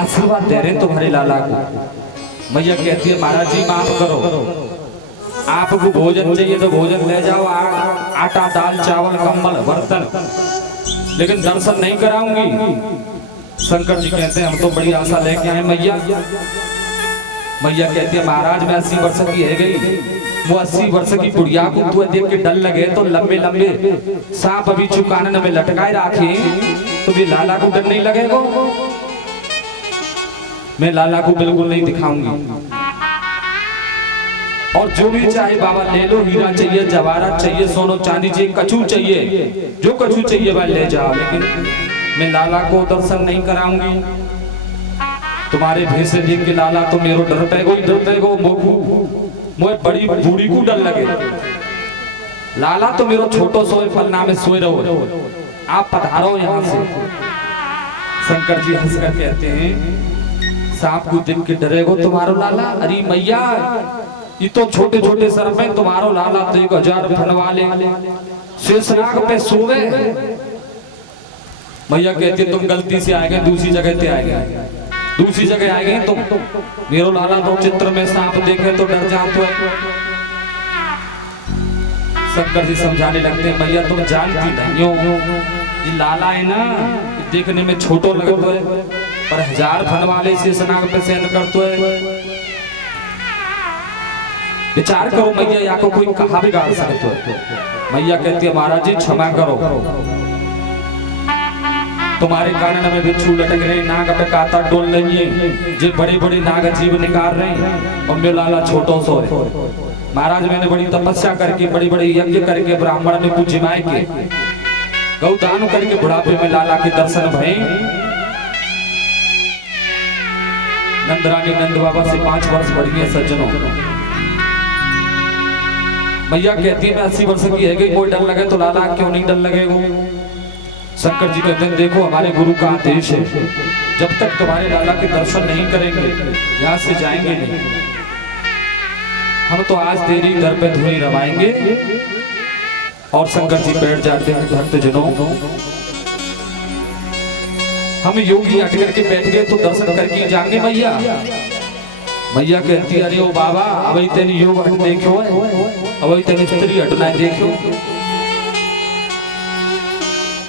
आशीर्वाद दे रहे तुम्हारे लाला को। मैया कहती है महाराज जी माफ करो, आपको भोजन चाहिए तो भोजन ले जाओ, आटा दाल चावल कंबल बर्तन, लेकिन दर्शन नहीं कराऊंगी। शंकर जी कहते हैं हम तो बड़ी आशा लेके आए मैया। मैया कहती है महाराज मैं 80 वर्ष की है गई, वो 80 वर्ष की बुढ़िया को तू देख के डर लगे तो लंबे लंबे सांप अभी चुकानन में लटकाए राखी, तो भी लाला को डर नहीं लगेगा? मैं लाला को बिल्कुल नहीं दिखाऊंगी। और जो भी चाहे बाबा ले लो, हीरा चाहिए जवाहरात चाहिए सोनो चांदी चाहिए कछू चाहिए, जो कछू चाहिए भाई ले जाओ, लेकिन मैं लाला को दर्शन नहीं कराऊंगी। तुम्हारे भेष से देख के लाला तो मेरो डर पेगो ही डर पेगो, मोए बड़ी बूढ़ी को डर लगे। लाला तो मेरो छोटो सोए फलना में सोए रहो, आप पधारो यहाँ से। शंकर जी हंसकर कहते हैं सांप को देख के डरेगो तुम्हारो लाला? अरे मैया ये तो छोटे छोटे सर में, तुम्हारो लाला तो 1000 फन वाले शेषनाग पे सोवे। मैया कहती तुम गलती से आए गए, दूसरी जगह पे आए गए, दूसरी जगह आए गए तुम। मेरो लाला तो चित्र में सांप देखे तो डर जाते हैं। शंकर जी समझाने लगते हैं मैया तुम जानती नहीं हो, ये लाला है ना देखने में छोटो लगता है, पर 1000 फन वाले शेषनाग पे शयन करते है। विचार करो मैया, या को कोई कहा भी गाड़ सकते हो। मैया कहती है महाराज जी क्षमा करो, तुम्हारे कारण में बिच्छू लटक रहे, नाग पे काता डोल रही है, जे बड़े बड़े नाग जीव निकाल रहे हैं, और मेरा लाला छोटो सो है। महाराज मैंने बड़ी तपस्या करके बड़ी बड़ी यज्ञ करके ब्राह्मण में कुछ जिमाए के गौदान करके बुढ़ापे में लाला के दर्शन भये। नंदरानी नंद बाबा से 5 वर्ष बढ़ी है सज्जनों। मैया कहती है मैं 80 वर्ष की है गई, कोई डर लगे तो लाला क्यों नहीं डर लगेगा? शंकर जी कहते हैं देखो हमारे गुरु का आदेश है, जब तक तुम्हारे लाला के दर्शन नहीं करेंगे यहाँ से जाएंगे नहीं। हम तो आज तेरी दर पे धुनी रवाएंगे। और शंकर जी बैठ जाते हैं भक्तजनों। हम योगी हट करके बैठ गए तो दर्शन करके जाएंगे मैया। मैया कहती है अरे ओ बाबा अभी तेरी योग हट देखो, अभी तेरी स्त्री हटना देखो,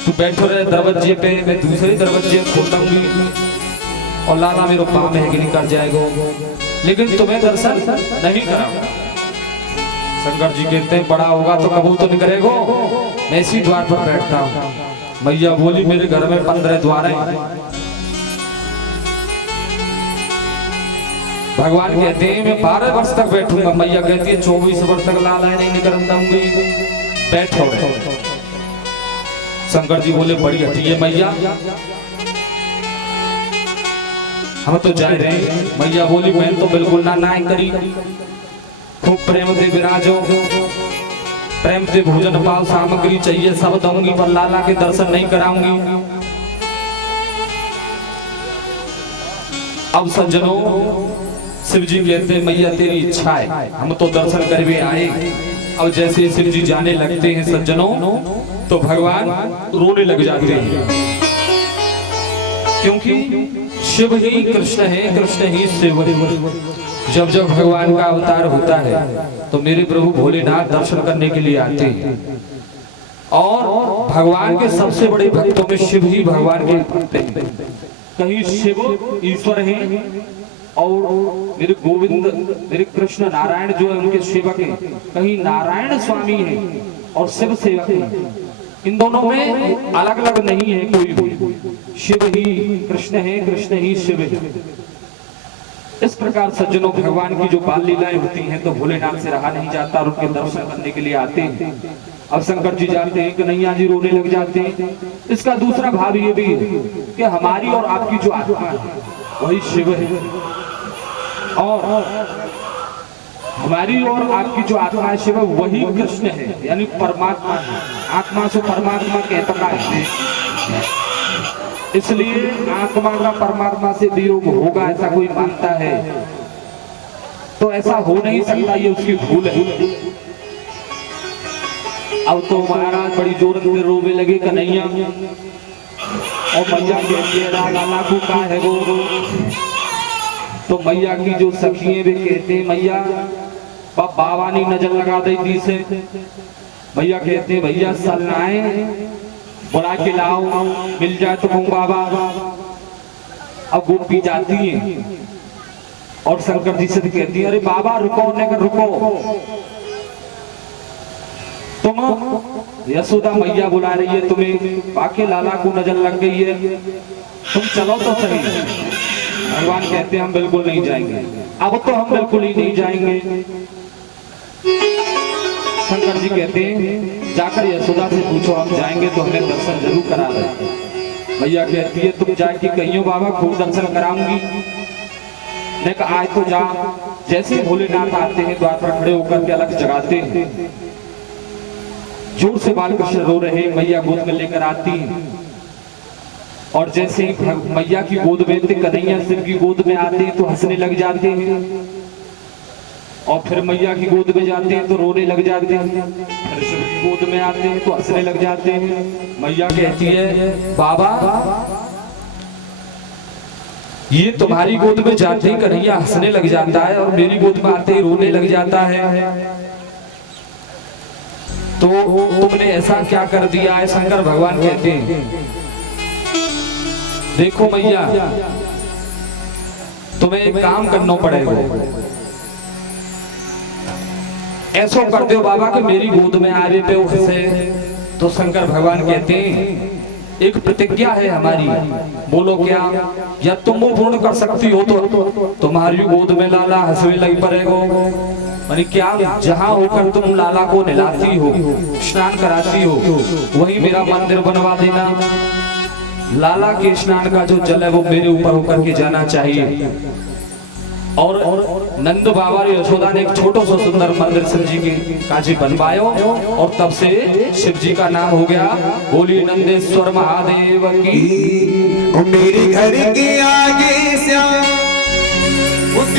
तू बैठो रहे दरवाजे पे, मैं दूसरे दरवाजे खोलूंगी और लाला मेरे पाँव में गिरी कर जाएगा, लेकिन तुम्हें दर्शन नहीं कराऊंगा। शंकर जी कहते हैं बड़ा होगा तो कबूल तो नहीं करेगा, मैं इसी द्वार पर बैठता हूँ। मैया बोली मेरे घर में 15 द्वार हैं। भगवान कहते हैं मैं 12 वर्ष तक बैठूंगा। मैया कहती है 24 वर्ष तक लाला नहीं निकल दूंगी, बैठो। शंकर जी बोले बड़ी हटी है मैया, हम तो जा रहे हैं। मैया बोली मैं तो बिल्कुल ना करी, खूब प्रेम से विराजो, प्रेम से भोजन पाओ, सामग्री चाहिए सब दूंगी, पर लाला के दर्शन नहीं कराऊंगी। अब सज्जनों शिव जी कहते हैं मैया तेरी इच्छा है, हम तो दर्शन करके आए। अब जैसे शिव जी जाने लगते हैं सज्जनों तो भगवान रोने लग जाते हैं, क्योंकि शिव ही कृष्ण है, कृष्ण ही शिव है। जब जब भगवान का अवतार होता है तो मेरे प्रभु भोलेनाथ दर्शन करने के लिए आते हैं, और भगवान के सबसे बड़े भक्तों में शिव ही भगवान के भक्त हैं। कहीं शिव ईश्वर है और मेरे गोविंद मेरे कृष्ण नारायण जो है उनके सेवक हैं, कहीं नारायण स्वामी है और शिव सेवक है। इन दोनों में अलग अलग नहीं है कोई भी, शिव ही कृष्ण है, कृष्ण ही शिव है। इस प्रकार सज्जनों भगवान की जो बाल लीलाएं होती हैं तो भोलेनाथ से रहा नहीं जाता और उनके दर्शन करने के लिए आते हैं। अब शंकर जी जानते हैं कि कन्हैया जी रोने लग जाते हैं। इसका दूसरा भाव ये भी है कि हमारी और आपकी जो आत्मा है वही शिव है, और हमारी और आपकी जो आत्मा है शिव वही कृष्ण है, यानी परमात्मा है। आत्मा से परमात्मा के प्रकार है, इसलिए आत्मा का परमात्मा से वियोग होगा ऐसा कोई मानता है तो ऐसा हो नहीं सकता, ये उसकी भूल है। अब तो महाराज बड़ी जोर से रोवे लगे कन्हैया, और मैया कहती है लाला को का है वो तो मैया की जो सखी है वे कहते हैं मैया बाबा ने नजर लगा दी थी से। भैया कहते हैं भैया सलनाए बुला के लाओ, मिल जाए तो कहूँ बाबा। अब गोपी जाती है और शंकर जी से कहती है अरे बाबा रुको, रुको, तुम यशोदा मैया बुला रही है तुम्हें, बाकी लाला को नजर लग गई है, तुम चलो तो सही। भगवान कहते हैं हम बिल्कुल नहीं जाएंगे, अब तो हम बिल्कुल ही नहीं जाएंगे। शंकर जी कहते हैं जाकर यशोदा से पूछो, हम जाएंगे तो हमें दर्शन जरूर करा दे। भैया कहती है तुम जाके कहियो बाबा खूब दर्शन कराऊंगी। ने कहा आज तो जा। जैसे भोलेनाथ आते हैं द्वार पर खड़े होकर के अलग जगाते हैं, जोर से बालकृष्ण रो रहे, मैया गोद में लेकर आती हैं। और जैसे ही मैया की गोद में कन्हैया शिव की गोद में आते हैं तो हंसने लग जाते हैं, और फिर मैया की गोद में जाते हैं तो रोने लग जाते हैं, फिर शिव की गोद में आते हैं तो हंसने लग जाते हैं। मैया कहती है बाबा ये तुम्हारी गोद में जाते ही कन्हैया हंसने लग जाता है और मेरी गोद में आते ही रोने लग जाता है, तो तुमने ऐसा क्या कर दिया है? शंकर भगवान कहते हैं देखो मैया तुम्हें एक काम करना पड़ेगा, ऐसा कर दो बाबा कि मेरी गोद में आ रहे पे उसे। तो शंकर भगवान कहते हैं एक प्रतिज्ञा है हमारी, बोलो क्या? या तुम वो पूर्ण कर सकती हो तो तुम्हारी गोद में लाला हंसने लग पड़ेगा। यानी क्या? जहां होकर तुम लाला को नहलाती हो, स्नान कराती हो, वही मेरा मंदिर बनवा देना। लाला के स्नान का जो जल है वो मेरे ऊपर होकर के जाना चाहिए। और नंद बाबा और यशोदा ने एक छोटा सा सुंदर मंदिर शिव जी के काजी बनवायो, और तब से शिव जी का नाम हो गया बोली नंदेश्वर महादेव की। मेरे घर के आगे श्याम